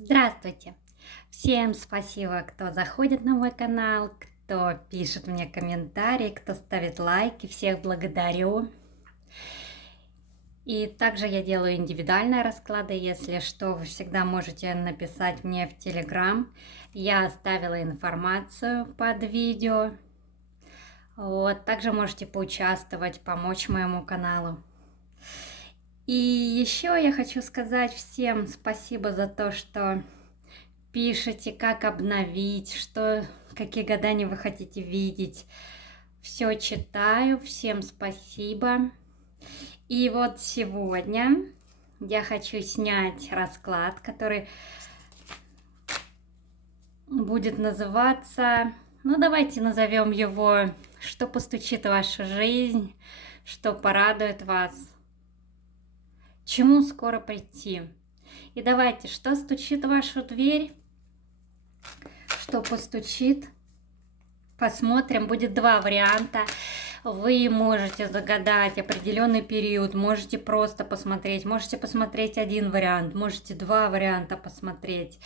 Здравствуйте! Всем спасибо, кто заходит на мой канал, кто пишет мне комментарии, кто ставит лайки. Всех благодарю. И также я делаю индивидуальные расклады. Если что, вы всегда можете написать мне в Telegram. Я оставила информацию под видео. Вот. Также можете поучаствовать, помочь моему каналу. И еще я хочу сказать всем спасибо за то, что пишите, как обновить, какие гадания вы хотите видеть. Все читаю, всем спасибо. И вот сегодня я хочу снять расклад, который будет называться, давайте назовем его «Что постучит в вашу жизнь, что порадует вас, чему скоро прийти». И давайте, что стучит в вашу дверь, что постучит. Посмотрим, будет два варианта. Вы можете загадать определенный период, можете просто посмотреть, можете посмотреть один вариант, можете два варианта посмотреть.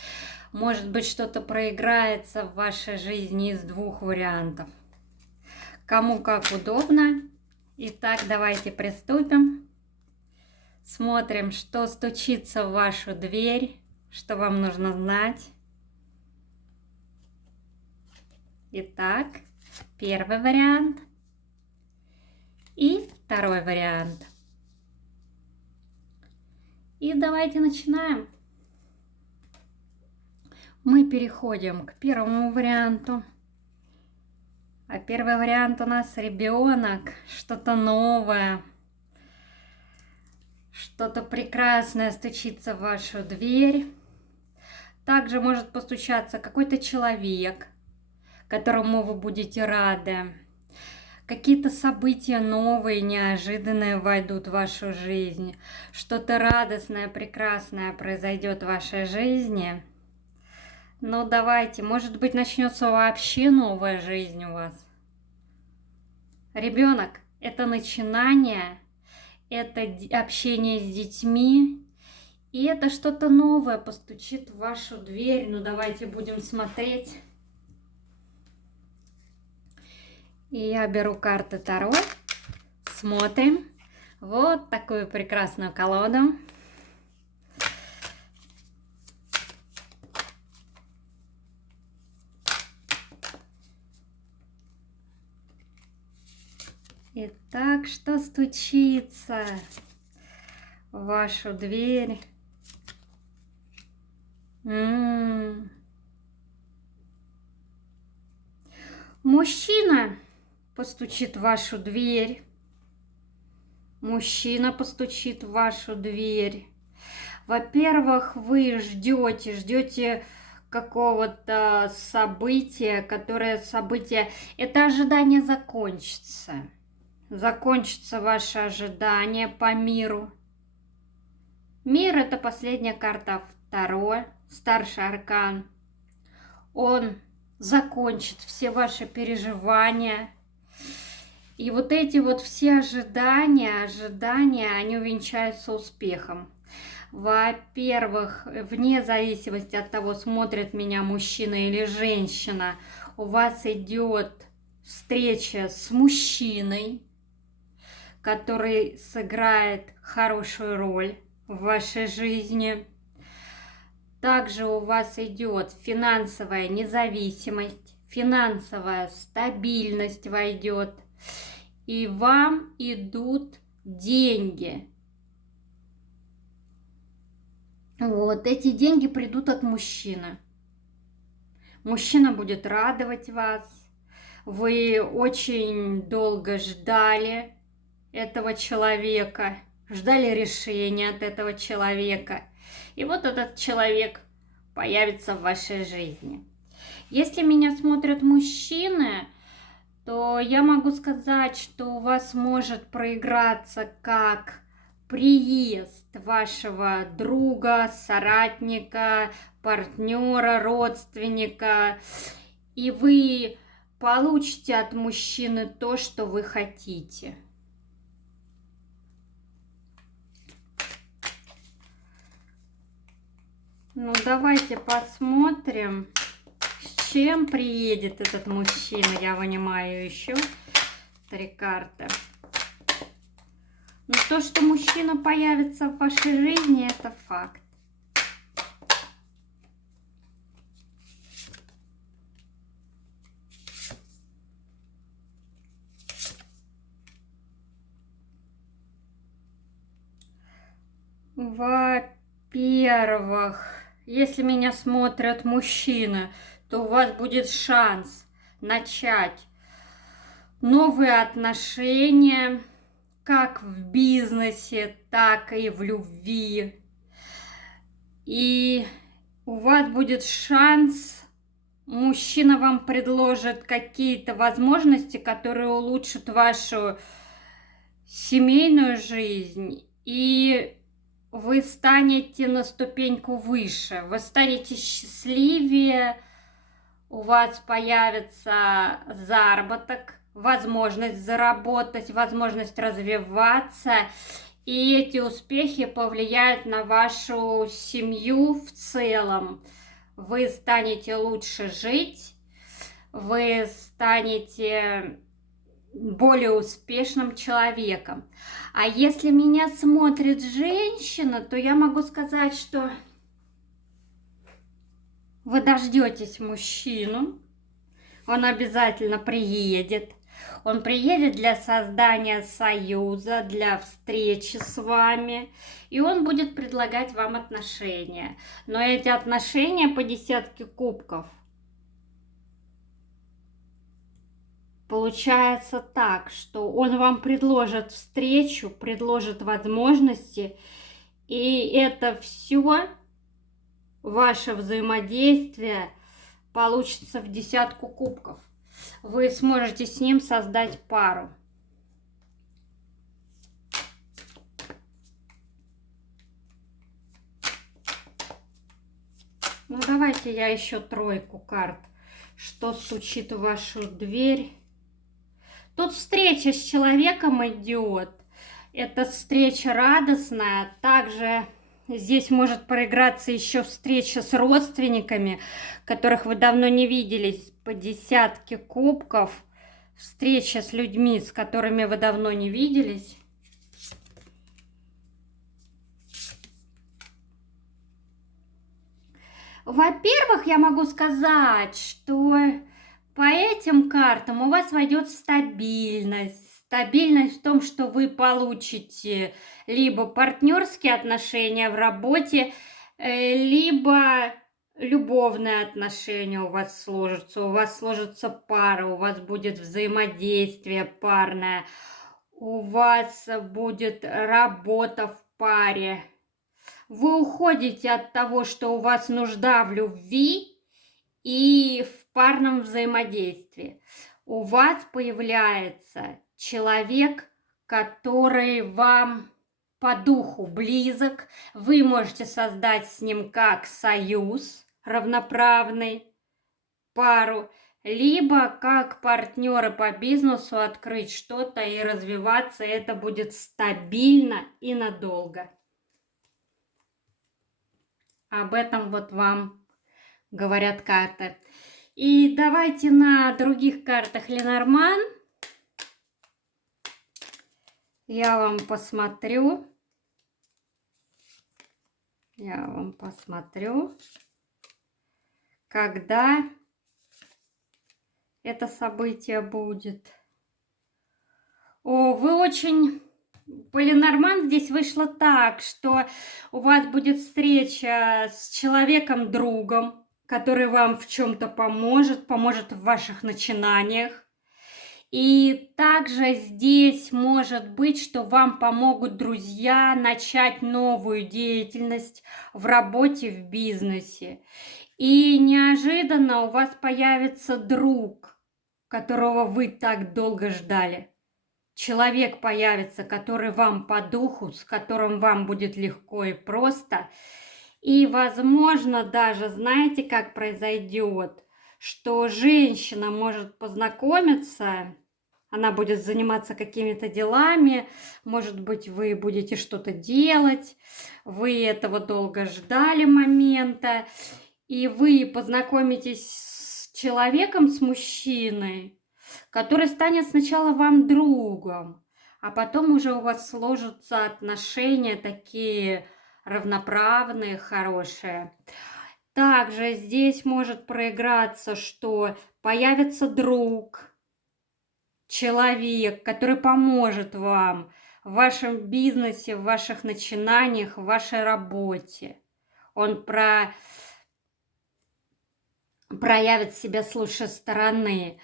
Может быть, что-то проиграется в вашей жизни из двух вариантов. Кому как удобно. Итак, давайте приступим. Смотрим, что стучится в вашу дверь, что вам нужно знать. Итак, первый вариант и второй вариант. И давайте начинаем. Мы переходим к первому варианту. А первый вариант у нас ребенок, что-то новое, что-то прекрасное стучится в вашу дверь. Также может постучаться какой-то человек, которому вы будете рады. Какие-то события новые, неожиданные войдут в вашу жизнь. Что-то радостное, прекрасное произойдет в вашей жизни. Ну давайте, может быть, начнется вообще новая жизнь у вас. Ребенок – это начинание, это общение с детьми. И это что-то новое постучит в вашу дверь. Ну давайте будем смотреть. И я беру карты Таро, смотрим. Вот такую прекрасную колоду. Итак, что стучится в вашу дверь? Мужчина постучит в вашу дверь. Мужчина постучит в вашу дверь. Во-первых, вы ждете какого-то события, это ожидание закончится. Закончится ваше ожидание по миру. Мир – это последняя карта Таро, старший аркан. Он закончит все ваши переживания. И вот эти вот все ожидания, они увенчаются успехом. Во-первых, вне зависимости от того, смотрит меня мужчина или женщина, у вас идет встреча с мужчиной, который сыграет хорошую роль в вашей жизни. Также у вас идет финансовая независимость, финансовая стабильность войдет, и вам идут деньги. Вот эти деньги придут от мужчины. Мужчина будет радовать вас. Вы очень долго ждали этого человека, ждали решения от этого человека. И вот этот человек появится в вашей жизни. Если меня смотрят мужчины, то я могу сказать, что у вас может проиграться как приезд вашего друга, соратника, партнера, родственника, и вы получите от мужчины то, что вы хотите. Ну, давайте посмотрим, с чем приедет этот мужчина. Я вынимаю еще 3 карты. Ну, то, что мужчина появится в вашей жизни, это факт. Во-первых, если меня смотрят мужчины, то у вас будет шанс начать новые отношения, как в бизнесе, так и в любви. И у вас будет шанс, мужчина вам предложит какие-то возможности, которые улучшат вашу семейную жизнь, и вы станете на ступеньку выше, вы станете счастливее, у вас появится заработок, возможность заработать, возможность развиваться, и эти успехи повлияют на вашу семью в целом. Вы станете лучше жить, вы станете более успешным человеком. А если меня смотрит женщина, то я могу сказать, что вы дождетесь мужчину, он обязательно приедет. Он приедет для создания союза, для встречи с вами, и он будет предлагать вам отношения. Но эти отношения по 10 кубков. Получается так, что он вам предложит встречу, предложит возможности, и это все ваше взаимодействие получится в 10 кубков. Вы сможете с ним создать пару. Ну, давайте я еще 3 карт. Что стучит в вашу дверь? Тут встреча с человеком идет. Эта встреча радостная. Также здесь может проиграться еще встреча с родственниками, которых вы давно не виделись. По 10 кубков. Встреча с людьми, с которыми вы давно не виделись. Во-первых, я могу сказать, что по этим картам у вас войдет стабильность. Стабильность в том, что вы получите либо партнерские отношения в работе, либо любовные отношения у вас сложится пара, у вас будет взаимодействие парное, у вас будет работа в паре. Вы уходите от того, что у вас нужда в любви и в парном взаимодействии. У вас появляется человек, который вам по духу близок. Вы можете создать с ним как союз равноправный, пару, либо как партнеры по бизнесу открыть что-то и развиваться. Это будет стабильно и надолго. Об этом вот вам говорят карты. И давайте на других картах Ленорман я вам посмотрю. Когда это событие будет. Вы очень... По Ленорман здесь вышло так, что у вас будет встреча с человеком-другом, который вам в чем-то поможет в ваших начинаниях. И также здесь может быть, что вам помогут друзья начать новую деятельность в работе, в бизнесе. И неожиданно у вас появится друг, которого вы так долго ждали. Человек появится, который вам по духу, с которым вам будет легко и просто. И, возможно, даже, знаете, как произойдет, что женщина может познакомиться, Она будет заниматься какими-то делами, может быть, вы будете что-то делать, вы этого долго ждали момента, и вы познакомитесь с человеком, с мужчиной, который станет сначала вам другом, а потом уже у вас сложатся отношения такие равноправные, хорошие. Также здесь может проиграться, что появится друг, человек, который поможет вам в вашем бизнесе, в ваших начинаниях, в вашей работе. Он проявит себя с лучшей стороны.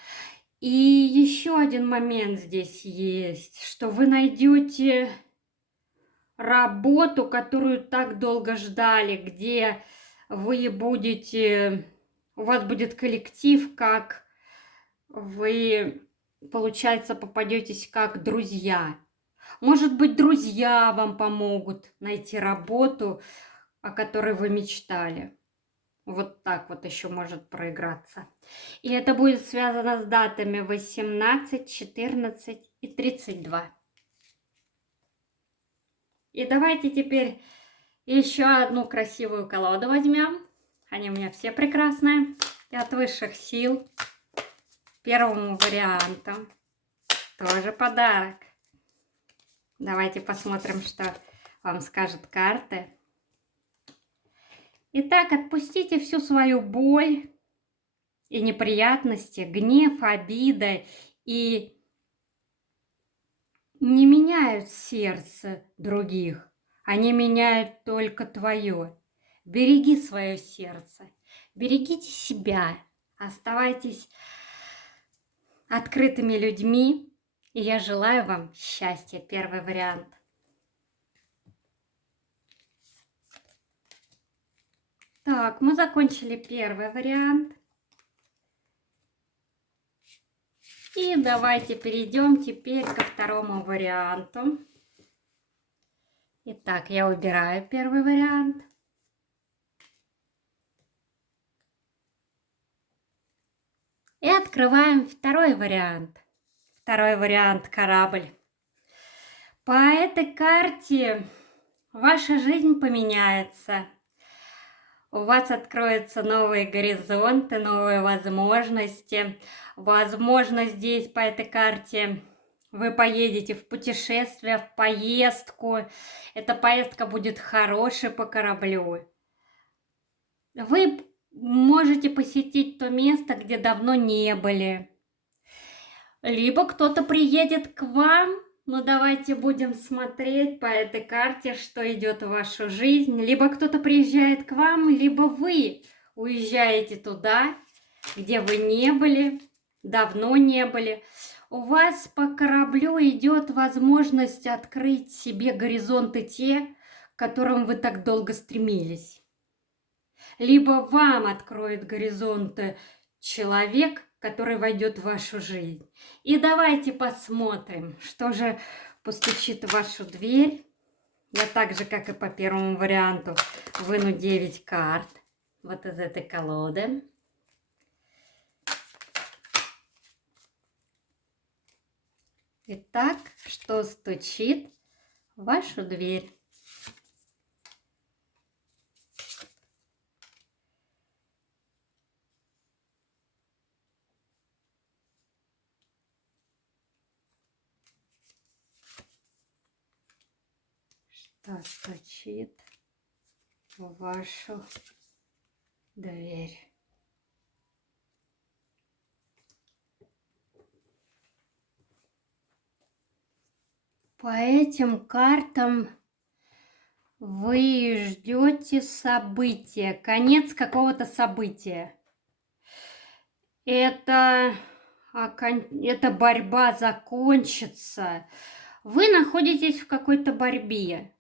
И еще один момент здесь есть, что вы найдете работу, которую так долго ждали, где вы будете, у вас будет коллектив, как вы, получается, попадетесь как друзья. Может быть, друзья вам помогут найти работу, о которой вы мечтали. Вот так вот еще может проиграться. И это будет связано с датами 18, 14 и 32. И давайте теперь еще одну красивую колоду возьмем. Они у меня все прекрасные. И от высших сил. Первому варианту тоже подарок. Давайте посмотрим, что вам скажут карты. Итак, отпустите всю свою боль и неприятности, гнев, обида, и не меняют сердце других, они меняют только твое. Береги свое сердце, берегите себя, оставайтесь открытыми людьми, и я желаю вам счастья. Первый вариант. Так, мы закончили первый вариант. И давайте перейдем теперь ко второму варианту. Итак, я убираю первый вариант. И открываем второй вариант. Второй вариант – корабль. По этой карте ваша жизнь поменяется. У вас откроются новые горизонты, новые возможности. Возможно, здесь по этой карте вы поедете в путешествие, в поездку. Эта поездка будет хорошей по кораблю. Вы можете посетить то место, где давно не были. Либо кто-то приедет к вам. Но давайте будем смотреть по этой карте, что идет в вашу жизнь. Либо кто-то приезжает к вам, либо вы уезжаете туда, где вы не были, давно не были. У вас по кораблю идет возможность открыть себе горизонты те, к которым вы так долго стремились. Либо вам откроет горизонты человек, который войдет в вашу жизнь. И давайте посмотрим, что же постучит в вашу дверь. Я так же, как и по первому варианту, выну 9 карт вот из этой колоды. Итак, что стучит в вашу дверь? Что стучит в вашу дверь? По этим картам вы ждете события, конец какого-то события. Эта борьба закончится. Вы находитесь в какой-то борьбе.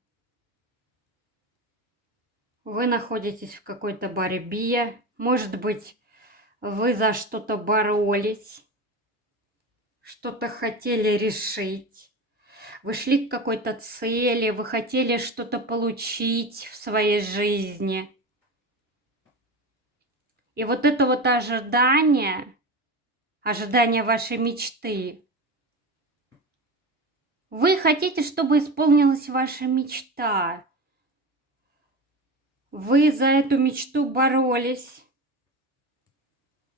Вы находитесь в какой-то борьбе. Может быть, вы за что-то боролись, что-то хотели решить. Вы шли к какой-то цели, вы хотели что-то получить в своей жизни. И вот это вот ожидание вашей мечты, Вы хотите, чтобы исполнилась ваша мечта. Вы за эту мечту боролись.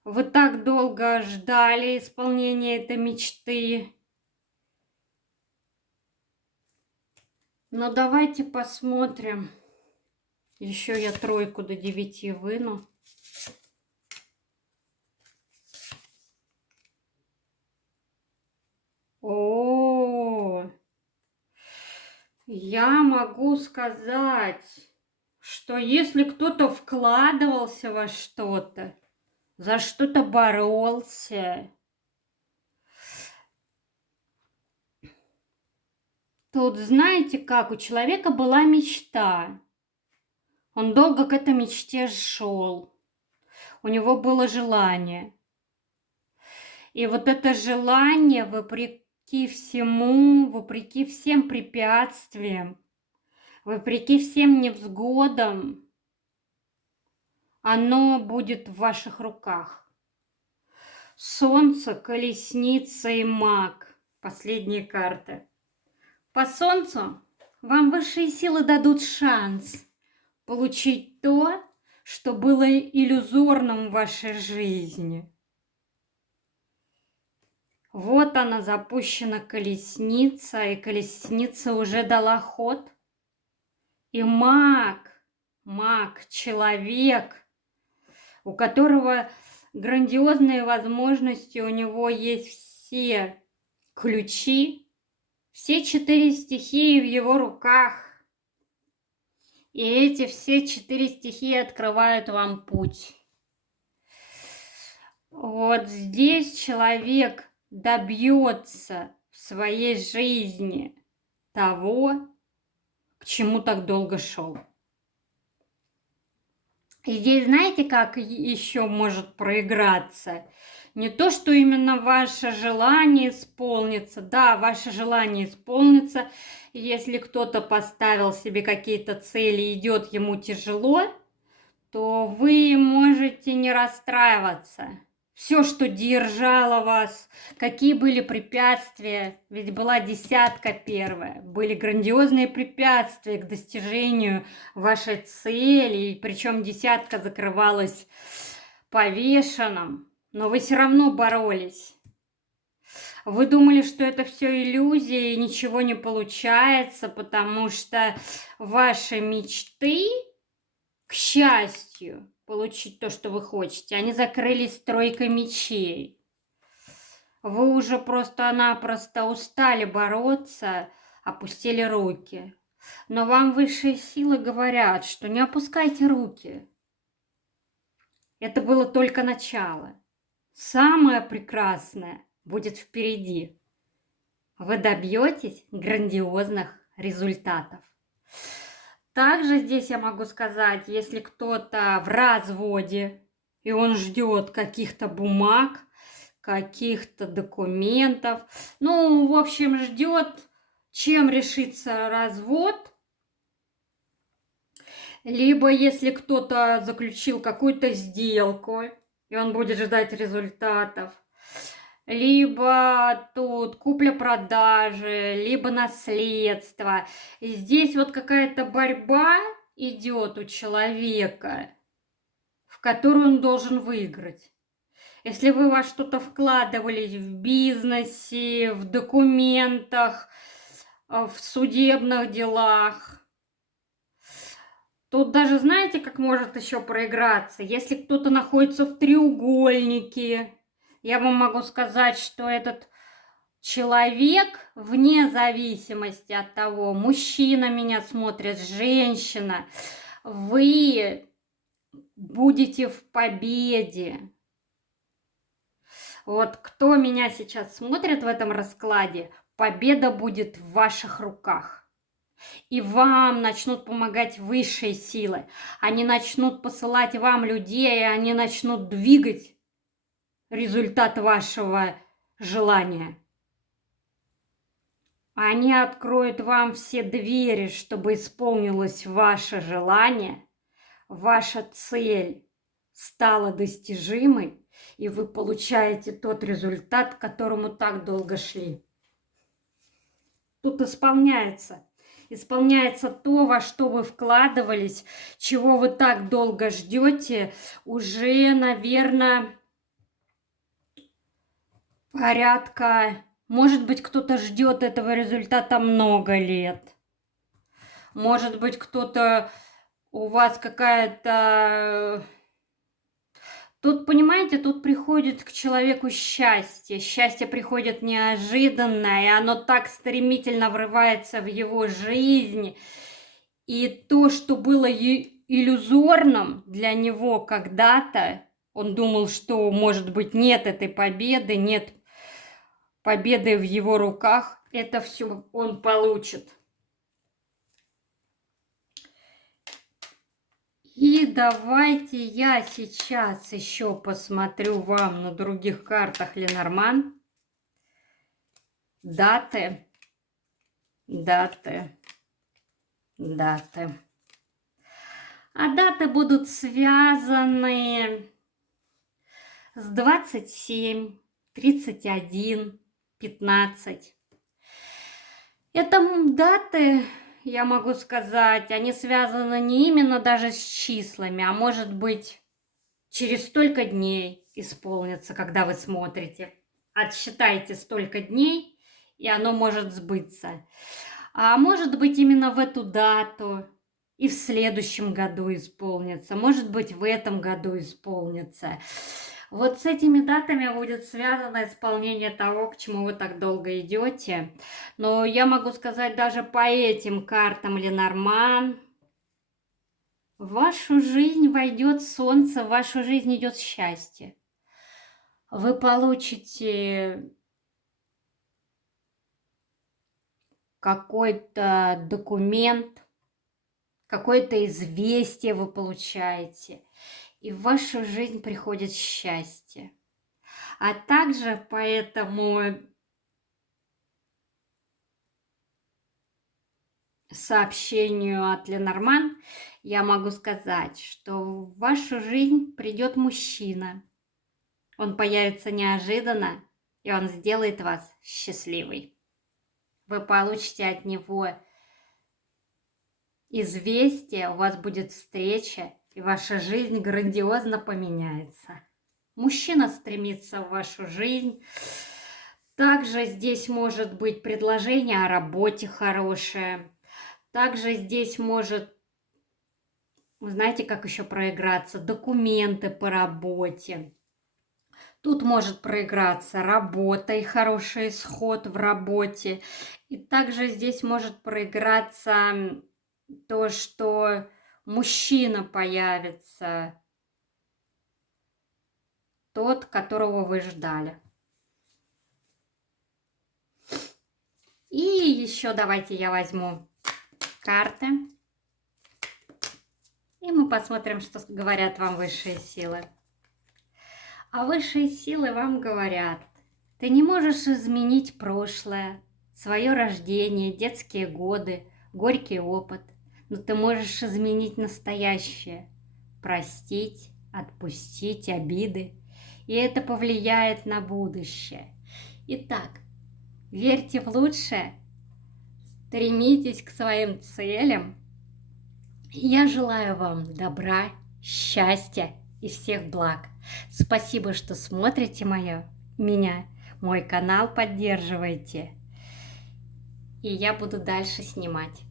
Вы так долго ждали исполнения этой мечты. Но давайте посмотрим. Еще я тройку до 9 выну. О, я могу сказать, что если кто-то вкладывался во что-то, за что-то боролся, тут знаете как, у человека была мечта. Он долго к этой мечте шел. У него было желание. И вот это желание, вопреки всему, вопреки всем препятствиям, вопреки всем невзгодам, оно будет в ваших руках. Солнце, колесница и маг. Последние карты. По солнцу вам высшие силы дадут шанс получить то, что было иллюзорным в вашей жизни. Вот она, запущена колесница, и колесница уже дала ход. И маг, человек, у которого грандиозные возможности, у него есть все ключи, все 4 стихии в его руках. И эти все 4 стихии открывают вам путь. Вот здесь человек добьется в своей жизни того, к чему так долго шел. И здесь знаете, как еще может проиграться? Не то, что именно ваше желание исполнится. Да, ваше желание исполнится. Если кто-то поставил себе какие-то цели и идет ему тяжело, то вы можете не расстраиваться. Все, что держало вас, какие были препятствия, ведь была 10 первая, были грандиозные препятствия к достижению вашей цели, причем 10 закрывалась повешенным, но вы все равно боролись. Вы думали, что это все иллюзия и ничего не получается, потому что ваши мечты, к счастью, получить то, что вы хотите, они закрылись тройкой мечей. Вы уже просто-напросто устали бороться, опустили руки. Но вам высшие силы говорят, что не опускайте руки. Это было только начало. Самое прекрасное будет впереди. Вы добьетесь грандиозных результатов. Также здесь я могу сказать, если кто-то в разводе, и он ждет каких-то бумаг, каких-то документов, ну, в общем, ждет, чем решится развод, либо если кто-то заключил какую-то сделку, и он будет ждать результатов, либо тут купля-продажи, либо наследство. И здесь вот какая-то борьба идет у человека, в которую он должен выиграть. Если вы во что-то вкладывались в бизнесе, в документах, в судебных делах, тут даже знаете, как может еще проиграться? Если кто-то находится в треугольнике, я вам могу сказать, что этот человек, вне зависимости от того, мужчина меня смотрит, женщина, вы будете в победе. Вот кто меня сейчас смотрит в этом раскладе, победа будет в ваших руках. И вам начнут помогать высшие силы. Они начнут посылать вам людей, и они начнут двигать результат вашего желания. Они откроют вам все двери, чтобы исполнилось ваше желание, ваша цель стала достижимой, и вы получаете тот результат, к которому так долго шли. тут исполняется. Исполняется то, во что вы вкладывались, чего вы так долго ждете, уже, наверное, порядка... Может быть, кто-то ждет этого результата много лет. Может быть, кто-то... У вас какая-то... Тут, понимаете, тут приходит к человеку счастье. Счастье приходит неожиданно, и оно так стремительно врывается в его жизнь. И то, что было иллюзорным для него когда-то, он думал, что, может быть, нет этой победы, нет победы в его руках, это все он получит. И давайте я сейчас еще посмотрю вам на других картах Ленорман. Даты. А даты будут связаны с 27, 31, 15. Это даты, я могу сказать, они связаны не именно даже с числами, а может быть через столько дней исполнится, когда вы смотрите. Отсчитайте столько дней, и оно может сбыться. А может быть именно в эту дату и в следующем году исполнится. Может быть в этом году исполнится. Вот с этими датами будет связано исполнение того, к чему вы так долго идете. Но я могу сказать, даже по этим картам Ленорман, в вашу жизнь войдет солнце, в вашу жизнь идет счастье. Вы получите какой-то документ, какое-то известие вы получаете, и в вашу жизнь приходит счастье. А также по этому сообщению от Ленорман я могу сказать, что в вашу жизнь придет мужчина. Он появится неожиданно, и он сделает вас счастливой. Вы получите от него известие, у вас будет встреча, и ваша жизнь грандиозно поменяется. Мужчина стремится в вашу жизнь. Также здесь может быть предложение о работе хорошее. Также здесь может, вы знаете, как еще проиграться, документы по работе. Тут может проиграться работа и хороший исход в работе. И также здесь может проиграться то, что мужчина появится, тот, которого вы ждали. И еще давайте я возьму карты. И мы посмотрим, что говорят вам высшие силы. А высшие силы вам говорят: ты не можешь изменить прошлое, свое рождение, детские годы, горький опыт, но ты можешь изменить настоящее, простить, отпустить обиды, и это повлияет на будущее. Итак, верьте в лучшее, стремитесь к своим целям. Я желаю вам добра, счастья и всех благ. Спасибо, что смотрите меня, мой канал поддерживаете. И я буду дальше снимать.